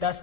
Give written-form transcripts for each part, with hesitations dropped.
10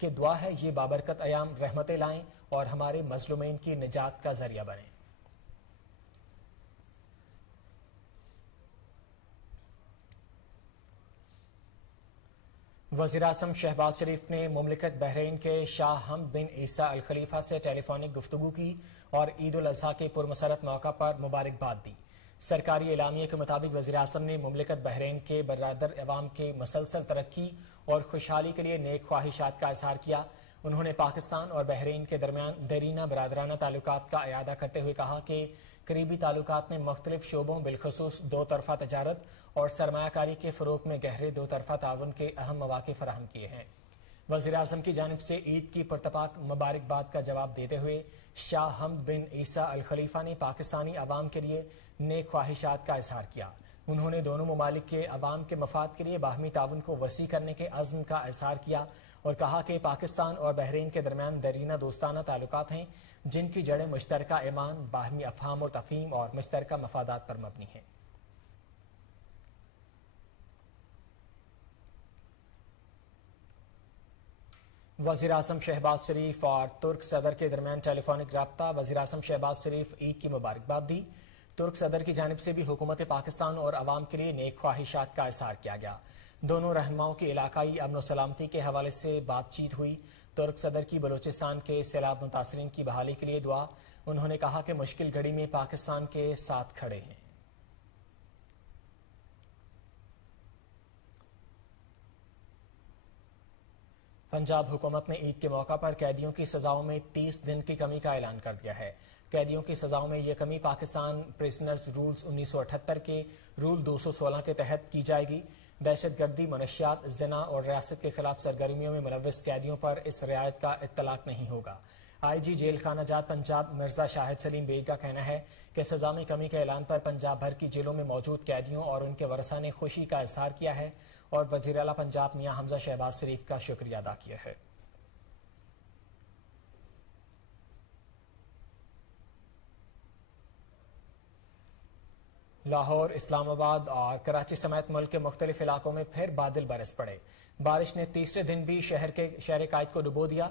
کہ دعا ہے یہ بابرکت ایام رحمتیں لائیں اور ہمارے مظلومین کی نجات کا ذریعہ بنیں۔ وزیراعظم شہباز شریف نے مملکت بحرین کے شاہ حمد بن عیسیٰ الخلیفہ سے ٹیلی فونک گفتگو کی اور عید الاضحیٰ کے پرمسرت موقع پر مبارکباد دی۔ سرکاری اعلامیے کے مطابق وزیراعظم نے مملکت بحرین کے برادر عوام کے مسلسل ترقی اور خوشحالی کے لیے نیک خواہشات کا اظہار کیا۔ انہوں نے پاکستان اور بحرین کے درمیان دیرینہ برادرانہ تعلقات کا اعادہ کرتے ہوئے کہا کہ قریبی تعلقات میں مختلف شعبوں بالخصوص دو طرفہ تجارت اور سرمایہ کاری کے فروغ میں گہرے دو طرفہ تعاون کے اہم مواقع فراہم کیے ہیں۔ وزیراعظم کی جانب سے عید کی پرتپاک مبارکباد کا جواب دیتے ہوئے شاہ حمد بن عیسیٰ الخلیفہ نے پاکستانی عوام کے لیے نیک خواہشات کا اظہار کیا۔ انہوں نے دونوں ممالک کے عوام کے مفاد کے لیے باہمی تعاون کو وسیع کرنے کے عزم کا اظہار کیا اور کہا کہ پاکستان اور بحرین کے درمیان دیرینہ دوستانہ تعلقات ہیں جن کی جڑیں مشترکہ ایمان، باہمی افہام و تفہیم اور مشترکہ مفادات پر مبنی ہیں۔ وزیراعظم شہباز شریف اور ترک صدر کے درمیان ٹیلی فونک رابطہ۔ وزیراعظم شہباز شریف عید کی مبارکباد دی۔ ترک صدر کی جانب سے بھی حکومت پاکستان اور عوام کے لیے نیک خواہشات کا اظہار کیا گیا۔ دونوں رہنماؤں کی علاقائی امن و سلامتی کے حوالے سے بات چیت ہوئی۔ ترک صدر کی بلوچستان کے سیلاب متاثرین کی بحالی کے لیے دعا۔ انہوں نے کہا کہ مشکل گھڑی میں پاکستان کے ساتھ کھڑے ہیں۔ پنجاب حکومت نے عید کے موقع پر قیدیوں کی سزاؤں میں 30 دن کی کمی کا اعلان کر دیا ہے۔ قیدیوں کی سزاؤں میں یہ کمی پاکستان پرزنرز رولز 1978 کے رول 216 کے تحت کی جائے گی۔ دہشت گردی، منشیات، زنا اور ریاست کے خلاف سرگرمیوں میں ملوث قیدیوں پر اس رعایت کا اطلاق نہیں ہوگا۔ آئی جی جیل خانہ جات پنجاب مرزا شاہد سلیم بیگ کا کہنا ہے کہ سزا میں کمی کے اعلان پر پنجاب بھر کی جیلوں میں موجود قیدیوں اور ان کے ورثاء نے خوشی کا اظہار کیا ہے اور وزیر اعلیٰ پنجاب میاں حمزہ شہباز شریف کا شکریہ ادا کیا ہے۔ لاہور، اسلام آباد اور کراچی سمیت ملک کے مختلف علاقوں میں پھر بادل برس پڑے۔ بارش نے تیسرے دن بھی شہر قائد کو ڈبو دیا۔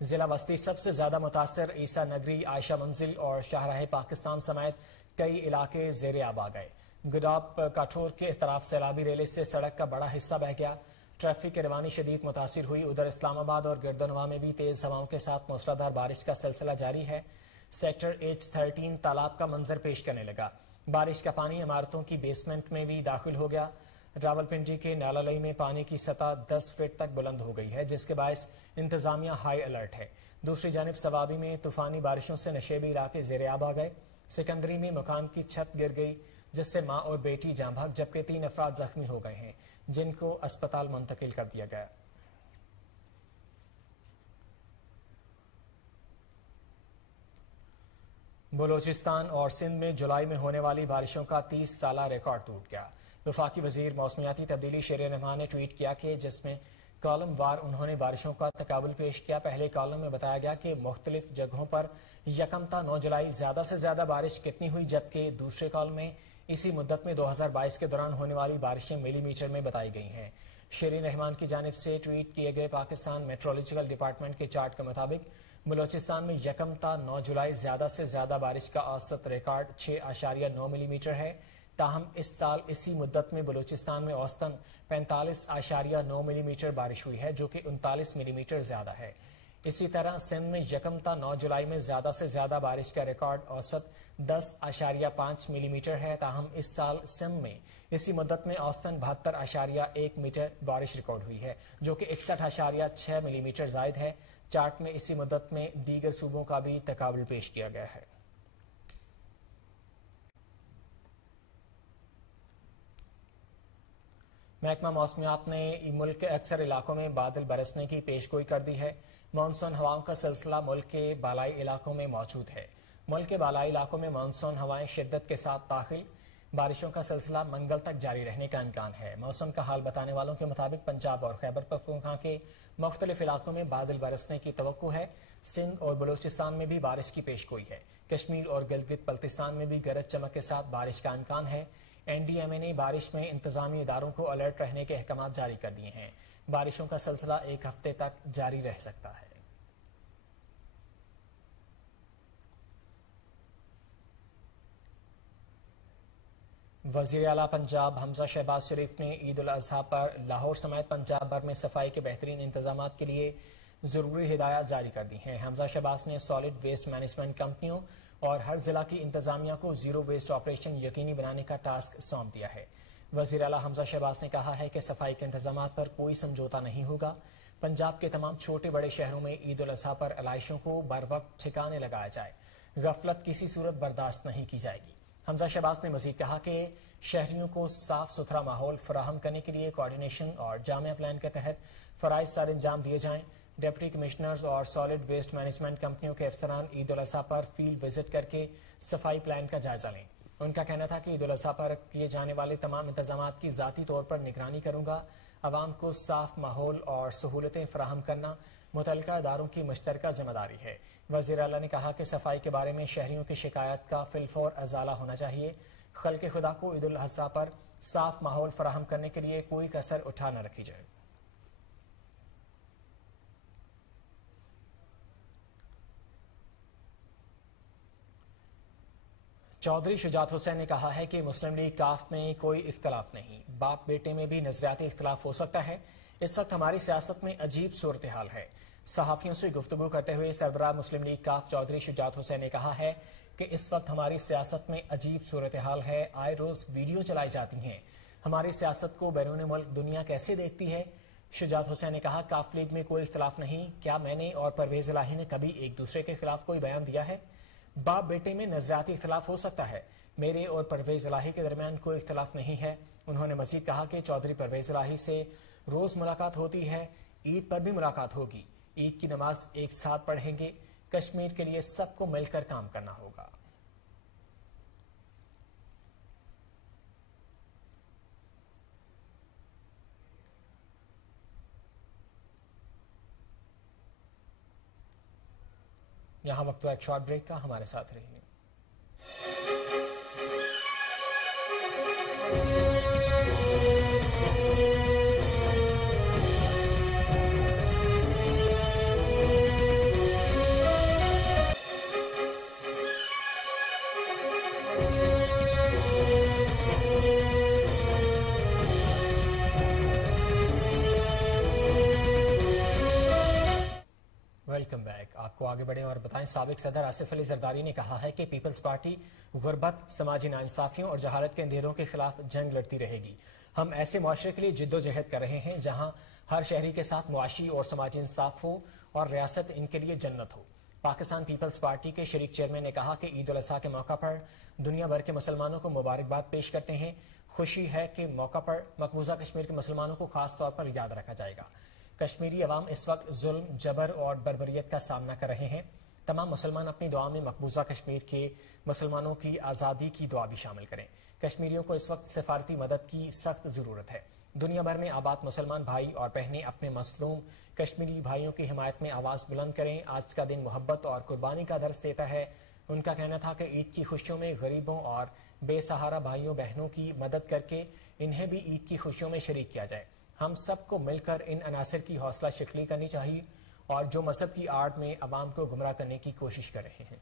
ضلع وسطی سب سے زیادہ متاثر عیسیٰ نگری، عائشہ منزل اور شاہراہ پاکستان سمیت کئی علاقے زیر آب آ گئے۔ گڈاپ کاٹھور کے اطراف سیلابی ریلے سے سڑک کا بڑا حصہ بہہ گیا۔ ٹریفک کی روانی شدید متاثر ہوئی۔ ادھر اسلام آباد اور گردنواں میں بھی تیز ہواؤں کے ساتھ موسلادھار بارش کا سلسلہ جاری ہے۔ سیکٹر H13 تالاب کا منظر پیش کرنے لگا۔ بارش کا پانی عمارتوں کی بیسمنٹ میں بھی داخل ہو گیا۔ راولپنڈی کے نالالئی میں پانی کی سطح 10 فٹ تک بلند ہو گئی ہے جس کے باعث انتظامیہ ہائی الرٹ ہے۔ دوسری جانب سوابی میں طوفانی بارشوں سے نشیبی علاقے زیر آب آ گئے۔ سکندری میں مکان کی چھت گر گئی جس سے ماں اور بیٹی جاں بحق جبکہ 3 افراد زخمی ہو گئے ہیں جن کو اسپتال منتقل کر دیا گیا۔ بلوچستان اور سندھ میں جولائی میں ہونے والی بارشوں کا 30 سالہ ریکارڈ ٹوٹ گیا۔ وفاقی وزیر موسمیاتی تبدیلی شیر رحمان نے ٹویٹ کیا کہ جس میں کالم وار انہوں نے بارشوں کا تقابل پیش کیا۔ پہلے کالم میں بتایا گیا کہ مختلف جگہوں پر یکم تا 9 جولائی زیادہ سے زیادہ بارش کتنی ہوئی، جبکہ دوسرے کالم میں اسی مدت میں 2022 کے دوران ہونے والی بارشیں ملی میٹر میں بتائی گئی ہیں۔ شیرین رحمان کی جانب سے ٹویٹ کیے گئے پاکستان میٹرولوجیکل ڈپارٹمنٹ کے چارٹ کے مطابق بلوچستان میں یکم تا 9 جولائی زیادہ سے زیادہ بارش کا اوسط ریکارڈ 6.9 ملی میٹر ہے۔ تاہم اس سال اسی مدت میں بلوچستان میں اوسطاً 45.9 ملی میٹر بارش ہوئی ہے جو کہ 39 ملی میٹر زیادہ ہے۔ اسی طرح سندھ میں یکم تا 9 جولائی میں زیادہ سے زیادہ بارش کا ریکارڈ اوسط 10.5 ملی میٹر ہے۔ تاہم اس سال سندھ میں اسی مدت میں اوسطاً 72.1 میٹر بارش ریکارڈ ہوئی ہے جو کہ 61.6 ملی میٹر زائد ہے۔ چارٹ میں اسی مدت میں دیگر صوبوں کا بھی تقابل پیش کیا گیا ہے۔ محکمہ موسمیات نے ملک کے اکثر علاقوں میں بادل برسنے کی پیشگوئی کر دی ہے۔ مانسون ہواؤں کا سلسلہ ملک کے بالائی علاقوں میں موجود ہے۔ ملک کے بالائی علاقوں میں مانسون ہوائیں شدت کے ساتھ داخل، بارشوں کا سلسلہ منگل تک جاری رہنے کا امکان ہے۔ موسم کا حال بتانے والوں کے مطابق پنجاب اور خیبر پختونخوا کے مختلف علاقوں میں بادل برسنے کی توقع ہے۔ سندھ اور بلوچستان میں بھی بارش کی پیشگوئی ہے۔ کشمیر اور گلگت بلتستان میں بھی گرج چمک کے ساتھ بارش کا امکان ہے۔ NDMA نے بارش میں انتظامی اداروں کو الرٹ رہنے کے احکامات جاری کر دیے ہیں۔ بارشوں کا سلسلہ ایک ہفتے تک جاری رہ سکتا ہے۔ وزیر اعلیٰ پنجاب حمزہ شہباز شریف نے عید الاضحیٰ پر لاہور سمیت پنجاب بھر میں صفائی کے بہترین انتظامات کے لیے ضروری ہدایات جاری کر دی ہیں۔ حمزہ شہباز نے سالڈ ویسٹ مینجمنٹ کمپنیوں اور ہر ضلع کی انتظامیہ کو زیرو ویسٹ آپریشن یقینی بنانے کا ٹاسک سونپ دیا ہے۔ وزیر اعلیٰ حمزہ شہباز نے کہا ہے کہ صفائی کے انتظامات پر کوئی سمجھوتا نہیں ہوگا۔ پنجاب کے تمام چھوٹے بڑے شہروں میں عید الاضحیٰ پر علائشوں کو بر وقت ٹھکانے لگایا جائے۔ غفلت کسی صورت برداشت نہیں کی جائے گی۔ حمزہ شہباز نے مزید کہا کہ شہریوں کو صاف ستھرا ماحول فراہم کرنے کے لیے کوارڈینیشن اور جامع پلان کے تحت فرائض سر انجام دیے جائیں۔ ڈپٹی کمشنرز اور سالڈ ویسٹ مینجمنٹ کمپنیوں کے افسران عید الاضحیٰ پر فیلڈ وزٹ کر کے صفائی پلان کا جائزہ لیں۔ ان کا کہنا تھا کہ عید الاضحیٰ پر کیے جانے والے تمام انتظامات کی ذاتی طور پر نگرانی کروں گا۔ عوام کو صاف ماحول اور سہولتیں فراہم کرنا متعلقہ اداروں کی مشترکہ ذمہ داری ہے۔ وزیر اعلیٰ نے کہا کہ صفائی کے بارے میں شہریوں کی شکایات کا فی الفور ازالہ ہونا چاہیے۔ خلق خدا کو عید الاضحیٰ پر صاف ماحول فراہم کرنے کے لیے کوئی کسر اٹھا نہ رکھی جائے۔ چودھری شجاعت حسین نے کہا ہے کہ مسلم لیگ کاف میں کوئی اختلاف نہیں، باپ بیٹے میں بھی نظریاتی اختلاف ہو سکتا ہے۔ اس وقت ہماری سیاست میں عجیب صورتحال ہے۔ صحافیوں سے گفتگو کرتے ہوئے سربراہ مسلم لیگ کاف چودھری شجاعت حسین نے کہا ہے کہ اس وقت ہماری سیاست میں عجیب صورتحال ہے، آئے روز ویڈیو چلائی جاتی ہیں۔ ہماری سیاست کو بیرون ملک دنیا کیسے دیکھتی ہے؟ شجاعت حسین نے کہا کاف لیگ میں کوئی اختلاف نہیں۔ کیا میں نے اور پرویز الہی نے کبھی ایک دوسرے کے خلاف کوئی بیان دیا ہے؟ باپ بیٹے میں نظریاتی اختلاف ہو سکتا ہے، میرے اور پرویز الہی کے درمیان کوئی اختلاف نہیں ہے۔ انہوں نے مزید کہا کہ چودھری پرویز الہی سے روز ملاقات ہوتی ہے، عید پر بھی ملاقات ہوگی، عید کی نماز ایک ساتھ پڑھیں گے۔ کشمیر کے لیے سب کو مل کر کام کرنا ہوگا۔ یہاں وقت ایک شارٹ بریک کا، ہمارے ساتھ رہیے۔ Welcome back. آپ کو آگے بڑھیں اور بتائیں، سابق صدر آصف علی زرداری نے کہا ہے کہ پیپلز پارٹی غربت، سماجی ناانصافیوں اور جہالت کے اندھیروں کے خلاف جنگ لڑتی رہے گی۔ ہم ایسے معاشرے کے لیے جد و جہد کر رہے ہیں جہاں ہر شہری کے ساتھ معاشی اور سماجی انصاف ہو اور ریاست ان کے لیے جنت ہو۔ پاکستان پیپلز پارٹی کے شریک چیئرمین نے کہا کہ عید الاضحیٰ کے موقع پر دنیا بھر کے مسلمانوں کو مبارکباد پیش کرتے ہیں۔ خوشی ہے کہ موقع پر مقبوضہ کشمیر کے مسلمانوں کو خاص طور پر یاد رکھا جائے گا۔ کشمیری عوام اس وقت ظلم، جبر اور بربریت کا سامنا کر رہے ہیں۔ تمام مسلمان اپنی دعا میں مقبوضہ کشمیر کے مسلمانوں کی آزادی کی دعا بھی شامل کریں۔ کشمیریوں کو اس وقت سفارتی مدد کی سخت ضرورت ہے۔ دنیا بھر میں آباد مسلمان بھائی اور بہنیں اپنے مظلوم کشمیری بھائیوں کی حمایت میں آواز بلند کریں۔ آج کا دن محبت اور قربانی کا درس دیتا ہے۔ ان کا کہنا تھا کہ عید کی خوشیوں میں غریبوں اور بے سہارا بھائیوں بہنوں کی مدد کر کے انہیں بھی عید کی خوشیوں میں شریک کیا جائے۔ ہم سب کو مل کر ان عناصر کی حوصلہ شکنی کرنی چاہیے اور جو مذہب کی آڑ میں عوام کو گمراہ کرنے کی کوشش کر رہے ہیں۔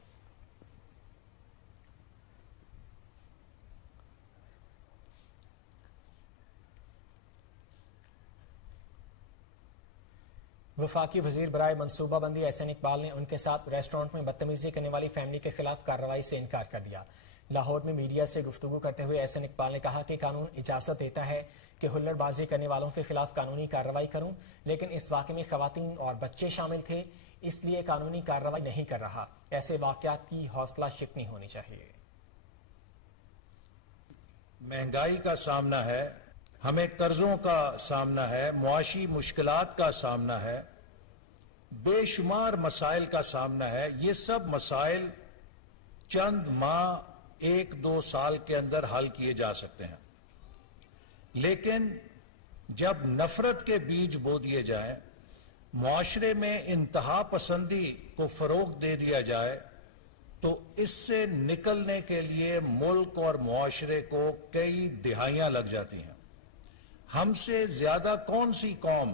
وفاقی وزیر برائے منصوبہ بندی احسن اقبال نے ان کے ساتھ ریسٹورنٹ میں بدتمیزی کرنے والی فیملی کے خلاف کارروائی سے انکار کر دیا۔ لاہور میں میڈیا سے گفتگو کرتے ہوئے احسن اقبال نے کہا کہ قانون اجازت دیتا ہے کہ ہلڑ بازی کرنے والوں کے خلاف قانونی کارروائی کروں، لیکن اس واقعے میں خواتین اور بچے شامل تھے، اس لیے قانونی کارروائی نہیں کر رہا۔ ایسے واقعات کی حوصلہ شکنی ہونی چاہیے۔ مہنگائی کا سامنا ہے، ہمیں قرضوں کا سامنا ہے، معاشی مشکلات کا سامنا ہے، بے شمار مسائل کا سامنا ہے۔ یہ سب مسائل چند ماہ، ایک دو سال کے اندر حل کیے جا سکتے ہیں، لیکن جب نفرت کے بیج بو دیے جائیں، معاشرے میں انتہا پسندی کو فروغ دے دیا جائے، تو اس سے نکلنے کے لیے ملک اور معاشرے کو کئی دہائیاں لگ جاتی ہیں۔ ہم سے زیادہ کون سی قوم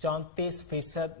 34%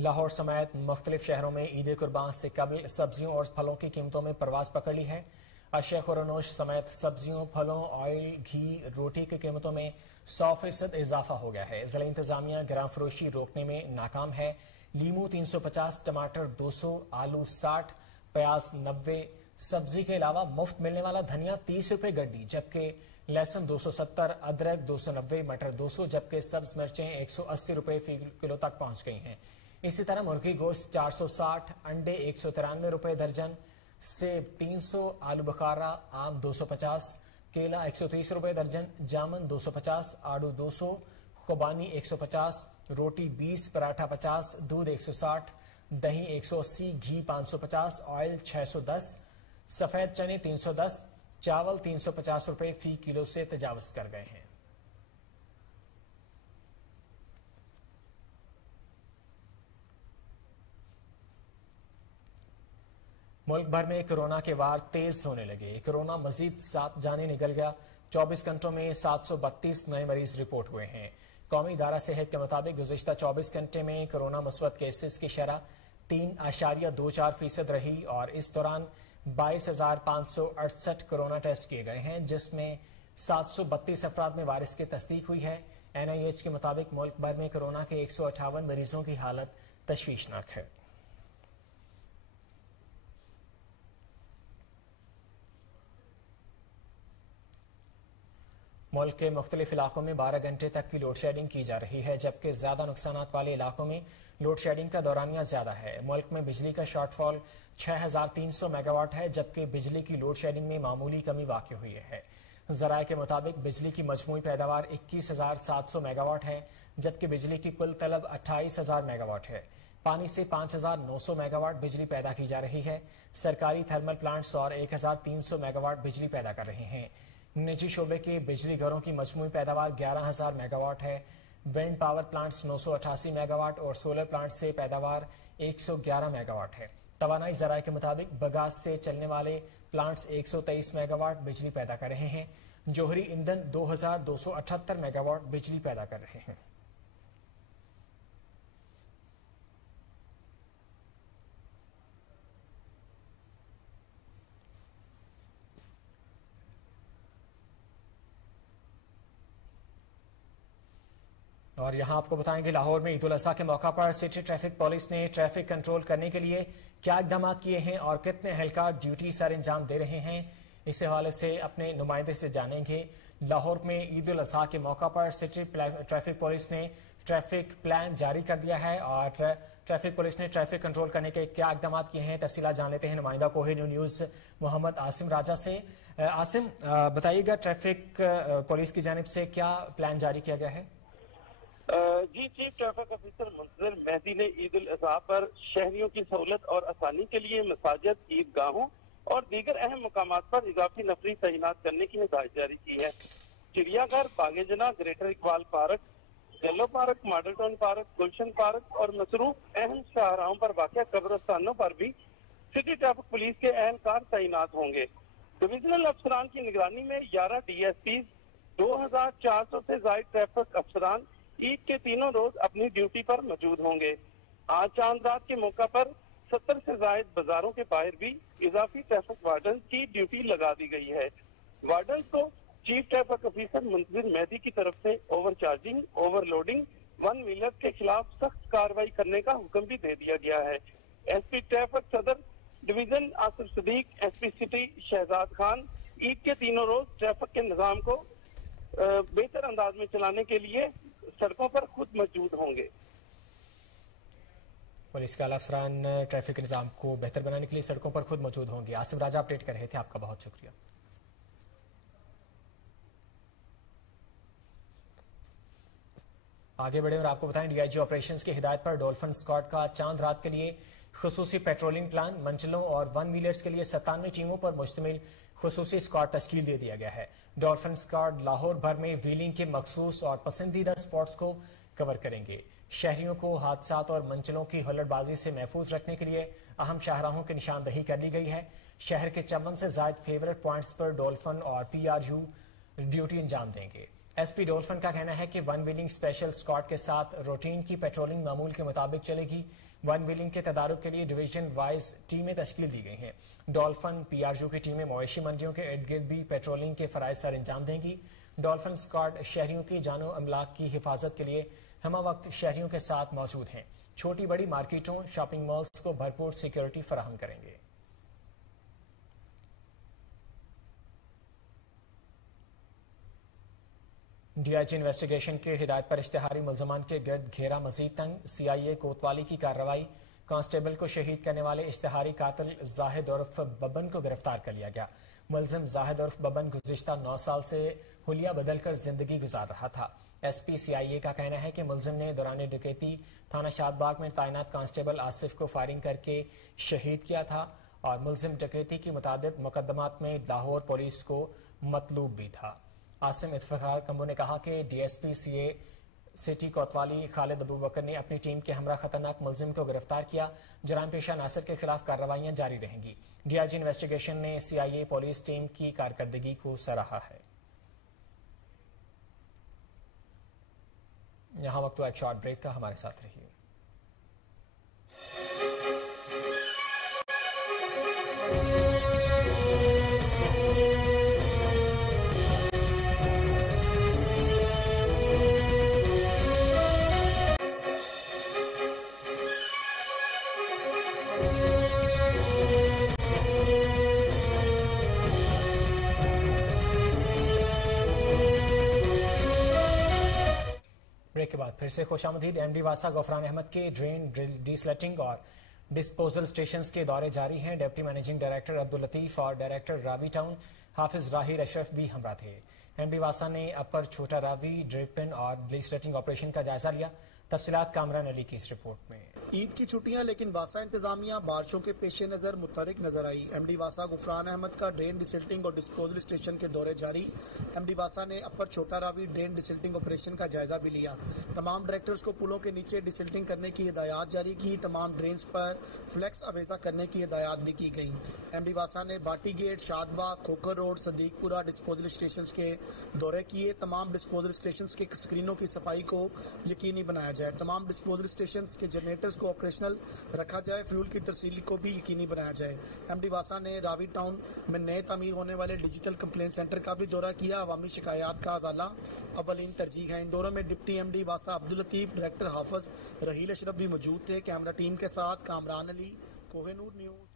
لاہور سمیت مختلف شہروں میں عید قربان سے قبل سبزیوں اور پھلوں کی قیمتوں میں پرواز پکڑ لی ہے۔ اشیاء خورنوش سمیت سبزیوں، پھلوں، آئل، گھی، روٹی کی قیمتوں میں 100% اضافہ ہو گیا ہے۔ ضلع انتظامیہ گرام فروشی روکنے میں ناکام ہے۔ لیمو 350، ٹماٹر 200، آلو 60، پیاز 90، سبزی کے علاوہ مفت ملنے والا دھنیا 30 روپے گڈی، جبکہ لہسن 270، ادرک 290، مٹر 200، جبکہ سبز مرچیں 180 روپے فی کلو تک پہنچ گئی ہیں۔ اسی طرح مرغی گوشت 460، انڈے 193 روپے درجن، سیب 300، آلو بخارا آم 250، کیلا 130 روپے درجن، جامن 250، آڑو 200، خوبانی 150، روٹی 20، پراٹھا 50، دودھ 160، دہی 180، گھی 550، آئل 610، سفید چنے 310، چاول 350 روپے فی کلو سے تجاوز کر گئے ہیں۔ ملک بھر میں کورونا کے وار تیز ہونے لگے۔ کورونا مزید 7 جانیں نکل گیا۔ 24 گھنٹوں میں 732 نئے مریض رپورٹ ہوئے ہیں۔ قومی ادارہ صحت کے مطابق گزشتہ 24 گھنٹے میں کورونا مثبت کیسز کی شرح 3.24% رہی اور اس دوران 22,568 کورونا ٹیسٹ کیے گئے ہیں، جس میں 732 افراد میں وائرس کی تصدیق ہوئی ہے۔ NIH کے مطابق ملک بھر میں کورونا کے 158 مریضوں کی حالت تشویشناک ہے۔ ملک کے مختلف علاقوں میں 12 گھنٹے تک کی لوڈ شیڈنگ کی جا رہی ہے، جبکہ زیادہ نقصانات والے علاقوں میں لوڈ شیڈنگ کا دورانیہ زیادہ ہے۔ ملک میں بجلی کا شارٹ فال 6300 میگا واٹ ہے، جبکہ بجلی کی لوڈ شیڈنگ میں معمولی کمی واقع ہوئی ہے۔ ذرائع کے مطابق بجلی کی مجموعی پیداوار 21,700 میگا واٹ ہے، جبکہ بجلی کی کل طلب 28,000 میگا واٹ ہے۔ پانی سے 5,900 میگا واٹ بجلی پیدا کی جا رہی ہے۔ سرکاری تھرمل پلانٹس اور 1,300 میگا واٹ بجلی پیدا کر رہے ہیں۔ نجی شعبے کے بجلی گھروں کی مجموعی پیداوار 11,000 میگا واٹ ہے۔ Wind power plants 988 megawatt اور سولر پلانٹ سے پیداوار 111 میگا واٹ ہے۔ توانائی ذرائع کے مطابق بگاس سے چلنے والے پلانٹس 123 میگا واٹ بجلی پیدا کر رہے ہیں۔ جوہری ایندھن 2,278 میگا واٹ بجلی پیدا کر رہے ہیں۔ اور یہاں آپ کو بتائیں گے لاہور میں عید الاضحیٰ کے موقع پر سٹی ٹریفک پولیس نے ٹریفک کنٹرول کرنے کے لیے کیا اقدامات کیے ہیں اور کتنے اہلکار ڈیوٹی سر انجام دے رہے ہیں، اس حوالے سے اپنے نمائندے سے جانیں گے۔ لاہور میں عید الاضحیٰ کے موقع پر سٹی ٹریفک پولیس نے ٹریفک پلان جاری کر دیا ہے اور ٹریفک پولیس نے ٹریفک کنٹرول کرنے کے کیا اقدامات کیے ہیں، تفصیلات جان لیتے ہیں نمائندہ کوہ نیوز محمد عاصم راجہ سے۔ عاصم، بتائیے گا ٹریفک پولیس کی جانب سے کیا پلان جاری کیا گیا ہے؟ جی، چیف ٹریفک آفیسر منتظر مہدی نے عید الاضحیٰ پر شہریوں کی سہولت اور آسانی کے لیے مساجد، عیدگاہوں اور دیگر اہم مقامات پر اضافی نفری تعینات کرنے کی ہدایت جاری کی ہے۔ چڑیا گھر، باغ Jinnah, greater Iqbal park, yellow park, model town park, Gulshan park اور مصروف اہم شاہراہوں پر واقع قبرستانوں پر بھی سٹی ٹریفک پولیس کے اہلکار تعینات ہوں گے۔ ڈویژنل افسران کی نگرانی میں 11 DSPs، 2,400 سے زائد ٹریفک افسران عید کے تینوں روز اپنی ڈیوٹی پر موجود ہوں گے۔ آج چاند رات کے موقع پر 70 سے زائد بازاروں کے باہر بھی اضافی ٹریفک وارڈنز کی ڈیوٹی لگا دی گئی ہے۔ وارڈنز کو چیف ٹریفک آفیسر منتظر مہدی کی طرف سے over charging, over loading, 1 wheeler کے خلاف سخت کارروائی کرنے کا حکم بھی دے دیا گیا ہے۔ SP ٹریفک صدر ڈویژن آصف صدیق، SP سٹی شہزاد خان عید کے تینوں روز ٹریفک کے نظام کو بہتر انداز میں چلانے کے لیے سڑکوں پر خود موجود ہوں گے۔ پولیس کے اعلیٰ افسران ٹریفک کے نظام کو بہتر بنانے کے لیے سڑکوں پر خود موجود ہوں گے۔ عاصم راجہ اپڈیٹ کر رہے تھے، آپ کا بہت شکریہ۔ آگے بڑھیں اور آپ کو بتائیں DIG آپریشنز کی ہدایت پر ڈولفن اسکواڈ کا چاند رات کے لیے خصوصی پیٹرولنگ پلان، منچلوں اور 1 ویلرز کے لیے 97 ٹیموں پر مشتمل خصوصی اسکواڈ تشکیل دے دیا گیا ہے۔ ڈولفن اسکواڈ لاہور بھر میں ویلنگ کے مخصوص اور پسندیدہ اسپاٹس کو کور کریں گے۔ شہریوں کو حادثات اور منچلوں کی ہلڑ بازی سے محفوظ رکھنے کے لیے اہم شاہراہوں کی نشاندہی کر لی گئی ہے۔ شہر کے 54 سے زائد فیورٹ پوائنٹس پر ڈولفن اور PRU ڈیوٹی انجام دیں گے۔ SP ڈولفن کا کہنا ہے کہ 1 ویلنگ اسپیشل اسکواڈ کے ساتھ روٹین کی پیٹرولنگ معمول کے مطابق چلے گی۔ ون ویلنگ کے تدارک کے لیے ڈویژن وائز ٹیمیں تشکیل دی گئی ہیں۔ ڈولفن PRU کی ٹیمیں مویشی منڈیوں کے ارد گرد بھی پیٹرولنگ کے فرائض سر انجام دیں گی۔ ڈولفن اسکواڈ شہریوں کی جان و املاک کی حفاظت کے لیے ہمہ وقت شہریوں کے ساتھ موجود ہیں، چھوٹی بڑی مارکیٹوں، شاپنگ مالز کو بھرپور سیکیورٹی فراہم کریں گے۔ DIG انویسٹیگیشن کے ہدایت پر اشتہاری ملزمان کے گرد گھیرا مزید تنگ، CIA کوتوالی کی کارروائی، کانسٹیبل کو شہید کرنے والے اشتہاری قاتل زاہد عرف ببن کو گرفتار کر لیا گیا۔ ملزم زاہد عرف ببن گزشتہ 9 سال سے حلیہ بدل کر زندگی گزار رہا تھا۔ SP CIA کا کہنا ہے کہ ملزم نے دوران ڈکیتی تھانہ شاد باغ میں تعینات کانسٹیبل آصف کو فائرنگ کر کے شہید کیا تھا اور ملزم ڈکیتی کی متعدد مقدمات میں لاہور پولیس کو مطلوب بھی تھا۔ عاصم افتخار کمبو نے کہا کہ DSP CA سٹی کوتوالی خالد ابوبکر نے اپنی ٹیم کے ہمراہ خطرناک ملزم کو گرفتار کیا۔ جرائم پیشہ عناصر کے خلاف کارروائیاں جاری رہیں گی۔ DIG انویسٹیگیشن نے CIA پولیس ٹیم کی کارکردگی کو سراہا ہے۔ یہاں وقت ایک شارٹ بریک کا، ہمارے ساتھ رہیے۔ بریک کے بعد پھر سے خوش آمدید۔ MD واسا غفران احمد کے ڈرین ڈی سلیٹنگ اور ڈسپوزل سٹیشنز کے دورے جاری ہیں۔ ڈپٹی مینیجنگ ڈائریکٹر عبداللطیف اور ڈائریکٹر راوی ٹاؤن حافظ راہیل اشرف بھی ہمراہ تھے۔ MD واسا نے اپر چھوٹا راوی ڈرپن اور ڈی سلیٹنگ آپریشن کا جائزہ لیا۔ تفصیلات کامران علی کی اس رپورٹ میں۔ عید کی چھٹیاں لیکن واسا انتظامیہ بارشوں کے پیش نظر متحرک نظر آئی۔ MD واسا غفران احمد کا ڈرین ڈسلٹنگ اور ڈسپوزل اسٹیشن کے دورے جاری۔ MD واسا نے اپر چھوٹا راوی ڈرین ڈسلٹنگ آپریشن کا جائزہ بھی لیا۔ تمام ڈائریکٹرز کو پلوں کے نیچے ڈسلٹنگ کرنے کی ہدایات جاری کی۔ تمام ڈرینز پر فلیکس آویزہ کرنے کی ہدایات بھی کی گئیں۔ MD واسا نے باٹی گیٹ، شاد باغ، کھوکھر روڈ، صدیق پورہ ڈسپوزل اسٹیشنز کے دورے کیے۔ تمام ڈسپوزل اسٹیشنز کے اسکرینوں کی صفائی کو یقینی بنایا جائے۔ تمام ڈسپوزل اسٹیشنز کے جنریٹرز کو آپریشنل رکھا جائے۔ فیول کی ترسیل کو بھی یقینی بنایا جائے۔ MD واسا نے راوی ٹاؤن میں نئے تعمیر ہونے والے ڈیجیٹل کمپلین سینٹر کا بھی دورہ کیا۔ عوامی شکایات کا ازالہ اولین ترجیح ہے۔ ان دوروں میں ڈپٹی MD واسا عبداللطیف، ڈائریکٹر حافظ راہیل اشرف بھی موجود تھے۔ کیمرہ ٹیم کے ساتھ کامران علی، کوہ نور نیوز۔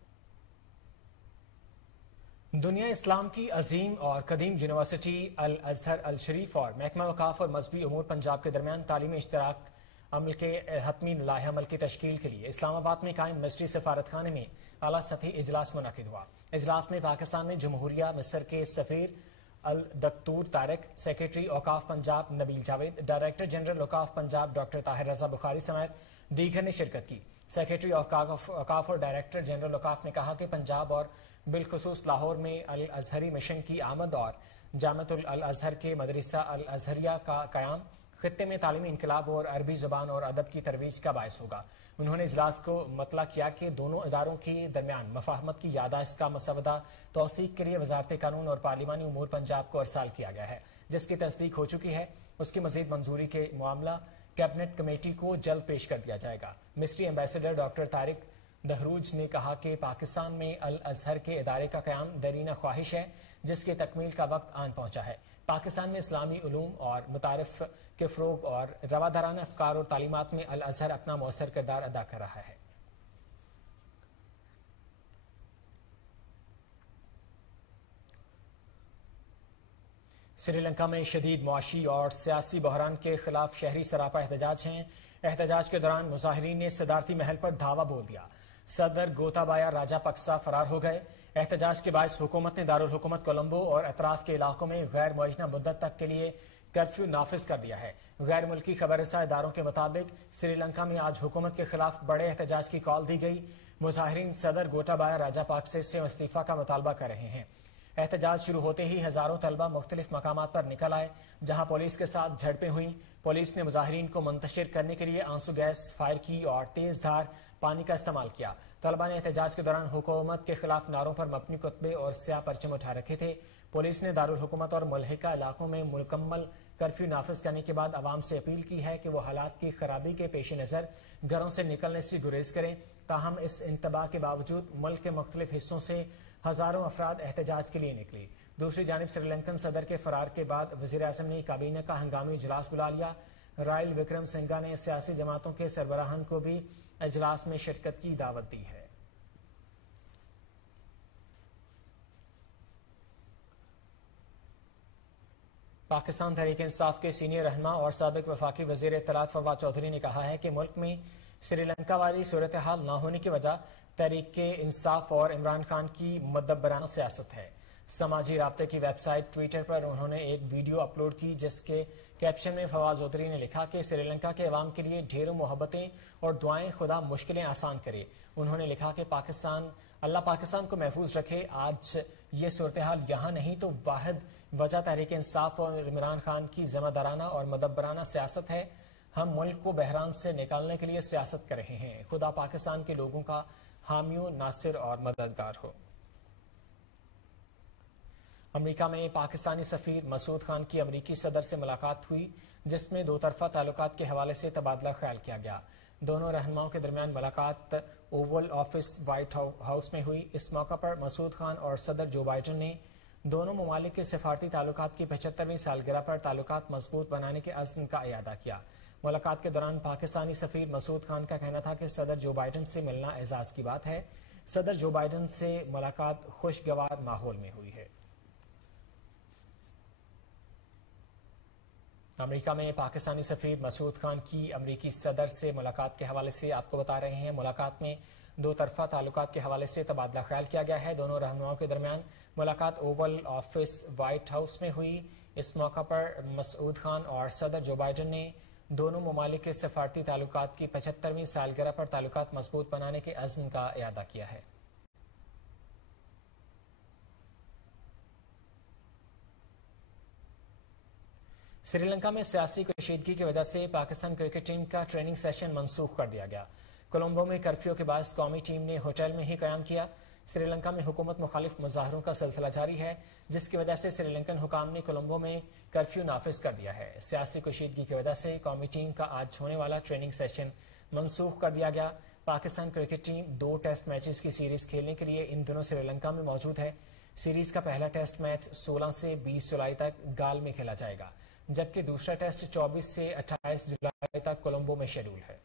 دنیا اسلام کی عظیم اور قدیم یونیورسٹی الازہر الشریف اور محکمہ اوقاف اور مذہبی امور پنجاب کے درمیان تعلیمی اشتراک عمل کے حتمی لائحہ عمل کی تشکیل کے لیے اسلام آباد میں قائم مصری سفارت خانے میں اعلیٰ سطحی اجلاس منعقد ہوا۔ اجلاس میں پاکستان میں جمہوریہ مصر کے سفیر الدکتور طارق، سیکریٹری اوقاف پنجاب نبیل جاوید، ڈائریکٹر جنرل اوقاف پنجاب ڈاکٹر طاہر رضا بخاری سمیت دیگر نے شرکت کی۔ سیکریٹری اوقاف اور ڈائریکٹر جنرل اوقاف نے کہا کہ پنجاب اور بالخصوص لاہور میں الازہری مشن کی آمد اور جامعۃ الازہر کے مدرسہ الازہریہ کا قیام خطے میں تعلیمی انقلاب اور عربی زبان اور ادب کی ترویج کا باعث ہوگا۔ انہوں نے اجلاس کو مطلع کیا کہ دونوں اداروں کے درمیان مفاہمت کی یادداشت کا مسودہ توثیق کے لیے وزارت قانون اور پارلیمانی امور پنجاب کو ارسال کیا گیا ہے، جس کی تصدیق ہو چکی ہے۔ اس کی مزید منظوری کے معاملہ کیبنٹ کمیٹی کو جلد پیش کر دیا جائے گا۔ مصری ایمبیسڈر ڈاکٹر طارق دہروج نے کہا کہ پاکستان میں الازہر کے ادارے کا قیام دیرینہ خواہش ہے، جس کی تکمیل کا وقت آن پہنچا ہے۔ پاکستان میں اسلامی علوم اور متعارف کے فروغ اور روادارانہ افکار اور تعلیمات میں الازہر اپنا مؤثر کردار ادا کر رہا ہے۔ سری لنکا میں شدید معاشی اور سیاسی بحران کے خلاف شہری سراپا احتجاج ہیں۔ احتجاج کے دوران مظاہرین نے صدارتی محل پر دھاوا بول دیا۔ صدر گوتابایا راجا پکسا فرار ہو گئے۔ احتجاج کے باعث حکومت نے دارالحکومت کولمبو اور اطراف کے علاقوں میں غیر معینہ مدت تک کے لیے کرفیو نافذ کر دیا ہے۔ غیر ملکی خبر رساں اداروں کے مطابق سری لنکا میں آج حکومت کے خلاف بڑے احتجاج کی کال دی گئی۔ مظاہرین صدر گوتابایا راجا پاکسے سے استعفیٰ کا مطالبہ کر رہے ہیں۔ احتجاج شروع ہوتے ہی ہزاروں طلبہ مختلف مقامات پر نکل آئے، جہاں پولیس کے ساتھ جھڑپیں ہوئیں۔ پولیس نے مظاہرین کو منتشر کرنے کے لیے آنسو گیس فائر کی اور تیز دھار پانی کا استعمال کیا۔ طلبہ نے احتجاج کے دوران حکومت کے خلاف نعروں پر مبنی خطبے اور سیاہ پرچم اٹھا رکھے تھے۔ پولیس نے دارالحکومت اور ملحقہ علاقوں میں مکمل کرفیو نافذ کرنے کے بعد عوام سے اپیل کی ہے کہ وہ حالات کی خرابی کے پیش نظر گھروں سے نکلنے سے گریز کریں۔ تاہم اس انتباہ کے باوجود ملک کے مختلف حصوں سے ہزاروں افراد احتجاج کے لیے نکلی۔ دوسری جانب سری لنکن صدر کے فرار کے بعد وزیر اعظم نے کابینہ کا ہنگامی اجلاس بلا لیا۔ رائل وکرم سنگھا نے سیاسی جماعتوں کے سربراہان کو بھی اجلاس میں شرکت کی دعوت دی ہے۔ پاکستان تحریک انصاف کے سینئر رہنما اور سابق وفاقی وزیر اطلاعات فواد چودھری نے کہا ہے کہ ملک میں سری لنکا والی صورتحال نہ ہونے کی وجہ تحریک انصاف اور عمران خان کی مدبرانہ سیاست ہے۔ سماجی رابطے کی ویب سائٹ ٹویٹر پر انہوں نے ایک ویڈیو اپلوڈ کی جس کے کیپشن میں فواد چودھری نے لکھا کہ سری لنکا کے عوام کے لیے ڈھیروں محبتیں اور دعائیں، خدا مشکلیں آسان کرے۔ انہوں نے لکھا کہ اللہ پاکستان کو محفوظ رکھے۔ آج یہ صورتحال یہاں نہیں تو واحد وجہ تحریک انصاف اور عمران خان کی ذمہ دارانہ اور مدبرانہ سیاست ہے۔ ہم ملک کو بحران سے نکالنے کے لیے سیاست کر رہے ہیں۔ خدا پاکستان کے لوگوں کا حامی و ناصر اور مددگار ہو۔ امریکہ میں پاکستانی سفیر مسعود خان کی امریکی صدر سے ملاقات ہوئی جس میں دو طرفہ تعلقات کے حوالے سے تبادلہ خیال کیا گیا۔ دونوں رہنماؤں کے درمیان ملاقات اوول آفس وائٹ ہاؤس میں ہوئی۔ اس موقع پر مسعود خان اور صدر جو بائیڈن نے دونوں ممالک کے سفارتی تعلقات کی 75ویں سالگرہ پر تعلقات مضبوط بنانے کے عزم کا اعادہ کیا۔ ملاقات کے دوران پاکستانی سفیر مسعود خان کا کہنا تھا کہ صدر جو بائیڈن سے ملنا اعزاز کی بات ہے۔ صدر جو بائیڈن سے ملاقات خوشگوار ماحول میں ہوئی ہے۔ امریکہ میں پاکستانی سفیر مسعود خان کی امریکی صدر سے ملاقات کے حوالے سے آپ کو بتا رہے ہیں۔ ملاقات میں دو طرفہ تعلقات کے حوالے سے تبادلہ خیال کیا گیا ہے۔ دونوں رہنماؤں کے درمیان ملاقات اوول آفس وائٹ ہاؤس میں ہوئی۔ اس موقع پر مسعود خان اور صدر جو بائیڈن نے دونوں ممالک کے سفارتی تعلقات کی 75ویں سالگرہ پر تعلقات مضبوط بنانے کے عزم کا اعادہ کیا ہے۔ سری لنکا میں سیاسی کشیدگی کی وجہ سے پاکستان کرکٹ ٹیم کا ٹریننگ سیشن منسوخ کر دیا گیا۔ کولمبو میں کرفیو کے باعث قومی ٹیم نے ہوٹل میں ہی قیام کیا۔ سری لنکا میں حکومت مخالف مظاہروں کا سلسلہ جاری ہے جس کی وجہ سے سری لنکن حکام نے کولمبو میں کرفیو نافذ کر دیا ہے۔ سیاسی کشیدگی کی وجہ سے قومی ٹیم کا آج ہونے والا ٹریننگ سیشن منسوخ کر دیا گیا۔ Pakistan cricket team 2 test matches کی سیریز کھیلنے کے لیے ان دنوں سری لنکا میں موجود ہے۔ سیریز کا پہلا ٹیسٹ میچ 16 سے 20 جولائی تک گال میں کھیلا جائے گا جبکہ دوسرا ٹیسٹ 24 سے 28 جولائی تک کولمبو میں شیڈول ہے۔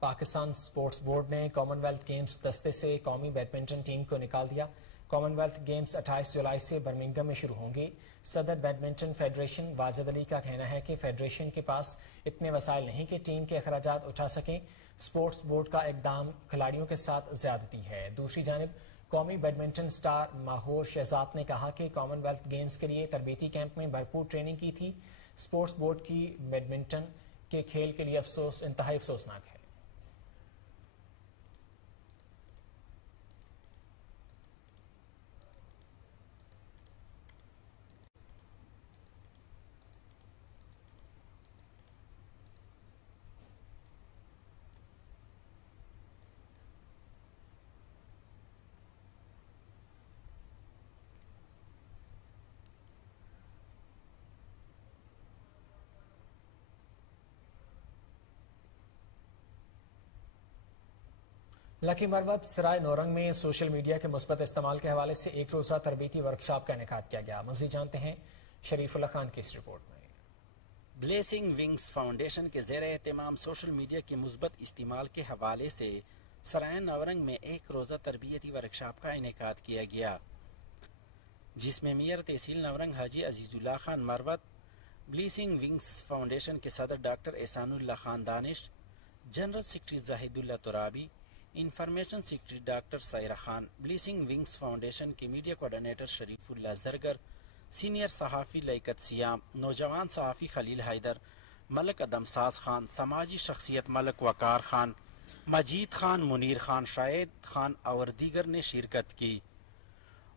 پاکستان سپورٹس بورڈ نے کامن ویلتھ گیمز دستے سے قومی بیڈمنٹن ٹیم کو نکال دیا۔ کامن ویلتھ گیمز 28 جولائی سے برمنگھم میں شروع ہوں گے۔ صدر بیڈمنٹن فیڈریشن واجد علی کا کہنا ہے کہ فیڈریشن کے پاس اتنے وسائل نہیں کہ ٹیم کے اخراجات اٹھا سکیں۔ سپورٹس بورڈ کا اقدام کھلاڑیوں کے ساتھ زیادتی ہے۔ دوسری جانب قومی بیڈمنٹن سٹار ماہور شہزاد نے کہا کہ کامن ویلتھ گیمز کے لیے تربیتی کیمپ میں بھرپور ٹریننگ کی تھی۔ سپورٹس بورڈ کی بیڈمنٹن کے کھیل کے لیے انتہائی افسوسناک ہے۔ لکی مروت سرائے نورنگ میں سوشل میڈیا کے مثبت استعمال کے حوالے سے ایک روزہ تربیتی ورکشاپ کا انعقاد کیا گیا۔ مزید جانتے ہیں شریف اللہ خان کی اس رپورٹ میں۔ بلیسنگ ونگز فاؤنڈیشن کے زیر اہتمام سوشل میڈیا کے مثبت استعمال کے حوالے سے سرائے نورنگ میں ایک روزہ تربیتی ورکشاپ کا انعقاد کیا گیا جس میں mayor tehsil Naurang Haji Aziz Ullah Khan Marwat, blessing wings foundation کے صدر doctor Ehsan Ullah Khan Danish, general secretary Zahid Ullah Turabi, information secretary doctor Saira Khan, blessing wings foundation کے media coordinator Sharif Ullah Zargar, senior صحافی لیکت سیام، نوجوان صحافی خلیل حیدر، ملک ادم ساز خان، سماجی شخصیت ملک وقار خان، مجید خان، منیر خان، شاہد خان اور دیگر نے شرکت کی۔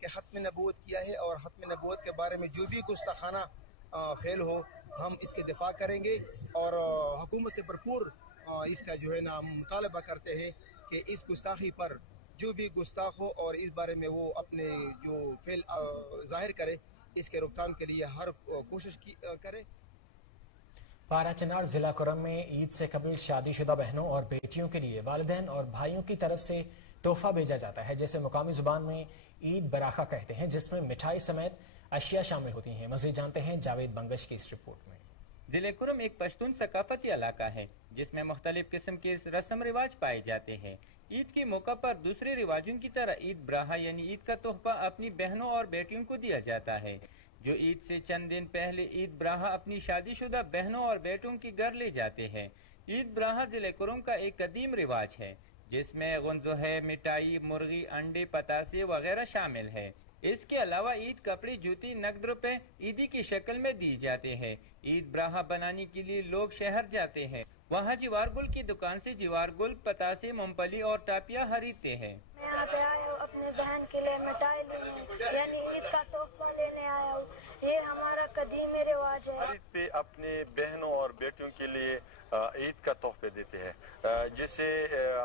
کہ ختم نبوت کیا ہے اور ختم نبوت کے بارے میں جو بھی گستاخانہ فعل ہو ہم اس کے دفاع کریں گے اور حکومت سے بھرپور اس کا جو ہے نا مطالبہ کرتے ہیں کہ اس گستاخی پر جو بھی گستاخ ہو اور اس بارے میں وہ اپنے جو فعل ظاہر کرے اس کے روک تھام کے لیے ہر کوشش کرے۔ پارا چنار ضلع کرم میں عید سے قبل شادی شدہ بہنوں اور بیٹیوں کے لیے والدین اور بھائیوں کی طرف سے تحفہ بھیجا جاتا ہے جسے مقامی زبان میں عید براخہ کہتے ہیں، جس میں مٹھائی سمیت اشیاء شامل ہوتی ہیں۔ مزید جانتے ہیں جاوید بنگش کی اس رپورٹ میں۔ ضلع کرم ایک پشتون ثقافتی علاقہ ہے جس میں مختلف قسم کے رسم رواج پائے جاتے ہیں۔ عید کے موقع پر دوسرے رواجوں کی طرح عید براہا یعنی عید کا تحفہ اپنی بہنوں اور بیٹیوں کو دیا جاتا ہے، جو عید سے چند دن پہلے عید براہا اپنی شادی شدہ بہنوں اور بیٹوں کی گھر لے جاتے ہیں۔ عید براہا ضلع کرم کا ایک قدیم رواج ہے جس میں غنزوہے، مٹائی، مرغی، انڈے، پتاسے وغیرہ شامل ہے۔ اس کے علاوہ عید کپڑے، جوتی، نقد روپے عیدی کی شکل میں دی جاتے ہیں۔ عید براہا بنانے کے لیے لوگ شہر جاتے ہیں، وہاں جوار گل کی دکان سے جوار گل، پتاسے، مونگ پھلی اور ٹاپیاں خریدتے ہیں۔ میں یہاں پہ آیا ہوں اپنے بہن کے لیے مٹائی لینے یعنی عید کا تحفہ لینے آیا ہوں، یہ ہمارا قدیم رواج ہے۔ عید پہ اپنے بہنوں اور بیٹیوں کے لیے عید کا تحفے دیتے ہیں جسے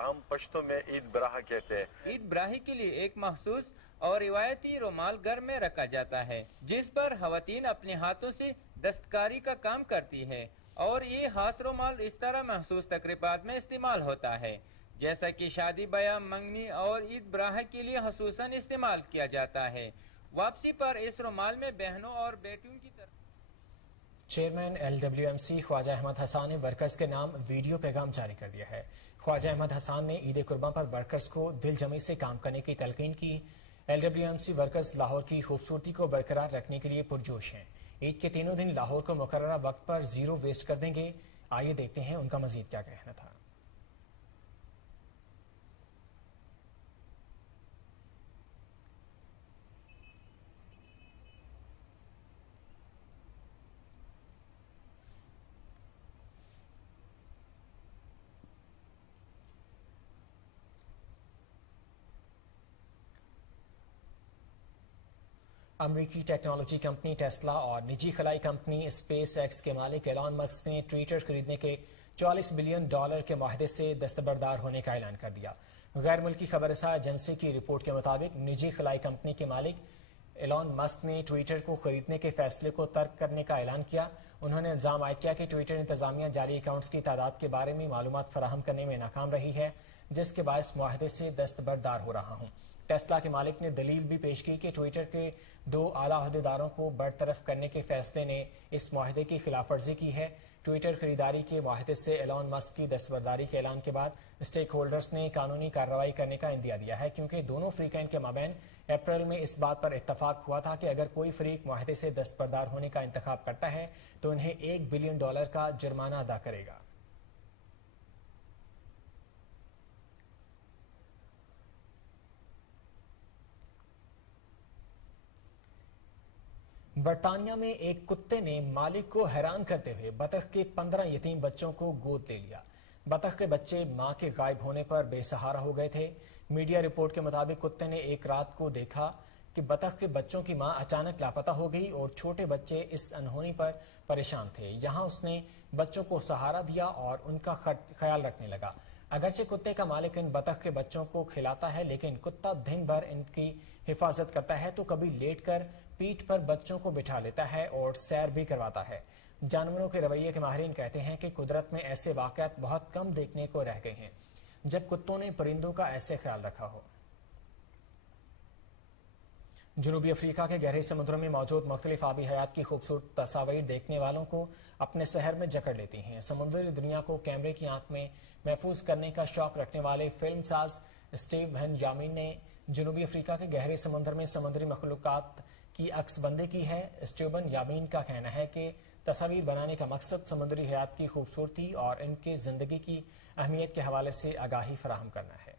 ہم پشتو میں عید براہا کہتے ہیں۔ عید براہی کے لیے ایک مخصوص اور روایتی رومال گھر میں رکھا جاتا ہے جس پر خواتین اپنے ہاتھوں سے دستکاری کا کام کرتی ہے، اور یہ ہاتھ رومال اس طرح مخصوص تقریبات میں استعمال ہوتا ہے جیسا کہ شادی بیاہ، منگنی اور عید براہا کے لیے خصوصاً استعمال کیا جاتا ہے۔ واپسی پر اس رومال میں بہنوں اور بیٹیوں کی طرف چیئرمین LWMC خواجہ احمد حسان نے ورکرز کے نام ویڈیو پیغام جاری کر دیا ہے۔ خواجہ احمد حسان نے عید قربان پر ورکرز کو دل جمی سے کام کرنے کی تلقین کی۔ LWMC ورکرز لاہور کی خوبصورتی کو برقرار رکھنے کے لیے پرجوش ہیں۔ عید کے تینوں دن لاہور کو مقررہ وقت پر زیرو ویسٹ کر دیں گے۔ آئیے دیکھتے ہیں ان کا مزید کیا کہنا تھا۔ امریکی ٹیکنالوجی کمپنی ٹیسلا اور نجی خلائی کمپنی اسپیس ایکس کے مالک ایلان مسک نے ٹویٹر خریدنے کے $44 بلین کے معاہدے سے دستبردار ہونے کا اعلان کر دیا۔ غیر ملکی خبر رساں ایجنسی کی رپورٹ کے مطابق نجی خلائی کمپنی کے مالک ایلان مسک نے ٹویٹر کو خریدنے کے فیصلے کو ترک کرنے کا اعلان کیا۔ انہوں نے الزام عائد کیا کہ ٹویٹر انتظامیہ جعلی اکاؤنٹس کی تعداد کے بارے میں معلومات فراہم کرنے میں ناکام رہی ہے، جس کے باعث معاہدے سے دستبردار ہو رہا ہوں۔ ٹیسلا کے مالک نے دلیل بھی پیش کی کہ ٹویٹر کے 2 اعلیٰ عہدیداروں کو برطرف کرنے کے فیصلے نے اس معاہدے کی خلاف ورزی کی ہے۔ ٹویٹر خریداری کے معاہدے سے ایلان مسک کی دستبرداری کے اعلان کے بعد اسٹیک ہولڈرز نے قانونی کارروائی کرنے کا عندیہ دیا ہے، کیونکہ دونوں فریقین کے مابین اپریل میں اس بات پر اتفاق ہوا تھا کہ اگر کوئی فریق معاہدے سے دستبردار ہونے کا انتخاب کرتا ہے تو انہیں $1 بلین کا جرمانہ ادا کرے گا۔ برطانیہ میں ایک کتے نے مالک کو حیران کرتے ہوئے بطخ کے 15 یتیم بچوں کو گود لے لیا۔ بطخ کے بچے ماں کے غائب ہونے پر بے سہارا ہو گئے تھے۔ میڈیا رپورٹ کے مطابق کتے نے ایک رات کو دیکھا کہ بطخ کے بچوں کی ماں اچانک لاپتہ ہو گئی اور چھوٹے بچے اس انہونی پر پریشان تھے۔ یہاں اس نے بچوں کو سہارا دیا اور ان کا خیال رکھنے لگا۔ اگرچہ کتے کا مالک ان بطخ کے بچوں کو کھلاتا ہے، لیکن کتا دن بھر ان کی حفاظت کرتا ہے تو کبھی لیٹ کر پیٹھ پر بچوں کو بٹھا لیتا ہے اور سیر بھی کرواتا ہے۔ جانوروں کے رویے کے ماہرین کہتے ہیں کہ قدرت میں ایسے واقعات بہت کم دیکھنے کو رہ گئے ہیں جب کتوں نے پرندوں کا ایسے خیال رکھا ہو۔ جنوبی افریقہ کے گہرے سمندروں میں موجود مختلف آبی حیات کی خوبصورت تصاویر دیکھنے والوں کو اپنے سحر میں جکڑ لیتی ہیں۔ سمندری دنیا کو کیمرے کی آنکھ میں محفوظ کرنے کا شوق رکھنے والے فلم ساز اسٹیو ہن یامین نے جنوبی افریقہ کے گہرے سمندر میں سمندری مخلوقات کی عکس بندی کی ہے۔ اسٹیوبن یامین کا کہنا ہے کہ تصاویر بنانے کا مقصد سمندری حیات کی خوبصورتی اور ان کے زندگی کی اہمیت کے حوالے سے آگاہی فراہم کرنا ہے۔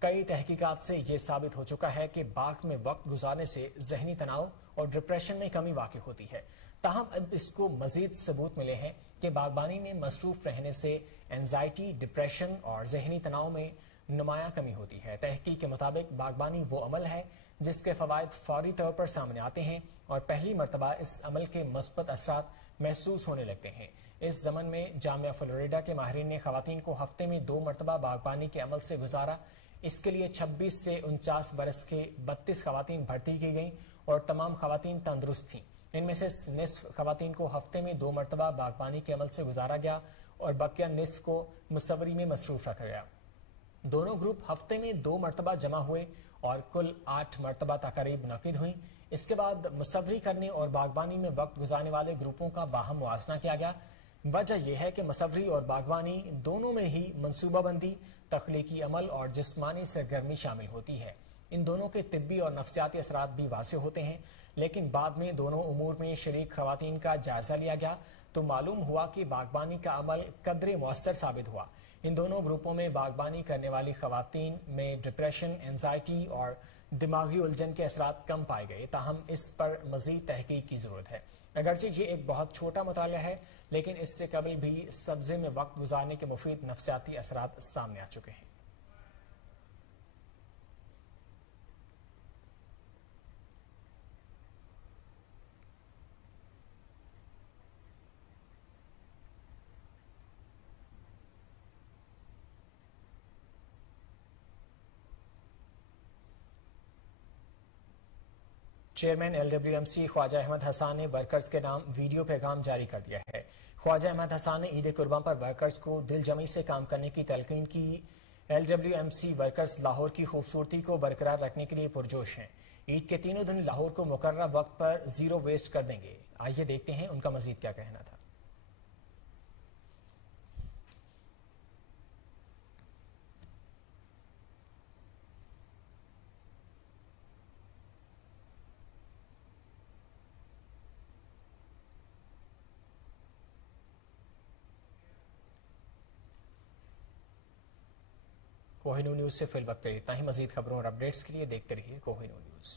کئی تحقیقات سے یہ ثابت ہو چکا ہے کہ باغ میں وقت گزارنے سے ذہنی تناؤ اور ڈپریشن میں کمی واقع ہوتی ہے۔ تاہم اب اس کو مزید ثبوت ملے ہیں کہ باغبانی میں مصروف رہنے سے اینزائٹی، ڈپریشن اور ذہنی تناؤ میں نمایاں کمی ہوتی ہے۔ تحقیق کے مطابق باغبانی وہ عمل ہے جس کے فوائد فوری طور پر سامنے آتے ہیں اور پہلی مرتبہ اس عمل کے مثبت اثرات محسوس ہونے لگتے ہیں۔ اس ضمن میں جامعہ فلوریڈا کے ماہرین نے خواتین کو ہفتے میں 2 مرتبہ باغبانی کے عمل سے گزارا۔ اس کے لیے 26 سے 49 برس کے 32 خواتین بھرتی کی گئیں اور تمام خواتین تندرست تھیں۔ ان میں سے نصف خواتین کو ہفتے میں 2 مرتبہ باغبانی کے عمل سے گزارا گیا اور بقیہ نصف کو مصوری میں مصروف رکھا گیا۔ دونوں گروپ ہفتے میں 2 مرتبہ جمع ہوئے اور کل 8 مرتبہ تقاریب منعقد ہوئیں۔ اس کے بعد مصوری کرنے اور باغبانی میں وقت گزارنے والے گروپوں کا باہم موازنہ کیا گیا۔ وجہ یہ ہے کہ مصوری اور باغبانی دونوں میں ہی منصوبہ بندی، تخلیقی عمل اور جسمانی سرگرمی شامل ہوتی ہے۔ ان دونوں کے طبی اور نفسیاتی اثرات بھی واضح ہوتے ہیں، لیکن بعد میں دونوں امور میں شریک خواتین کا جائزہ لیا گیا تو معلوم ہوا کہ باغبانی کا عمل قدرے مؤثر ثابت ہوا۔ ان دونوں گروپوں میں باغبانی کرنے والی خواتین میں ڈپریشن، اینزائٹی اور دماغی الجھن کے اثرات کم پائے گئے، تاہم اس پر مزید تحقیق کی ضرورت ہے۔ اگرچہ یہ ایک بہت چھوٹا مطالعہ ہے، لیکن اس سے قبل بھی سبزے میں وقت گزارنے کے مفید نفسیاتی اثرات سامنے آ چکے ہیں۔ چیئرمین LWMC خواجہ احمد حسان نے ورکرز کے نام ویڈیو پیغام جاری کر دیا ہے۔ خواجہ احمد حسان نے عید قربان پر ورکرز کو دل جمعی سے کام کرنے کی تلقین کی۔ LWMC ورکرز لاہور کی خوبصورتی کو برقرار رکھنے کے لیے پرجوش ہیں۔ عید کے تینوں دن لاہور کو مقررہ وقت پر زیرو ویسٹ کر دیں گے۔ آئیے دیکھتے ہیں ان کا مزید کیا کہنا تھا۔ کوہینور نیوز سے فی الوقت اتنا ہی۔ مزید خبروں اور اپڈیٹس کے لیے دیکھتے رہیے کوہینور نیوز۔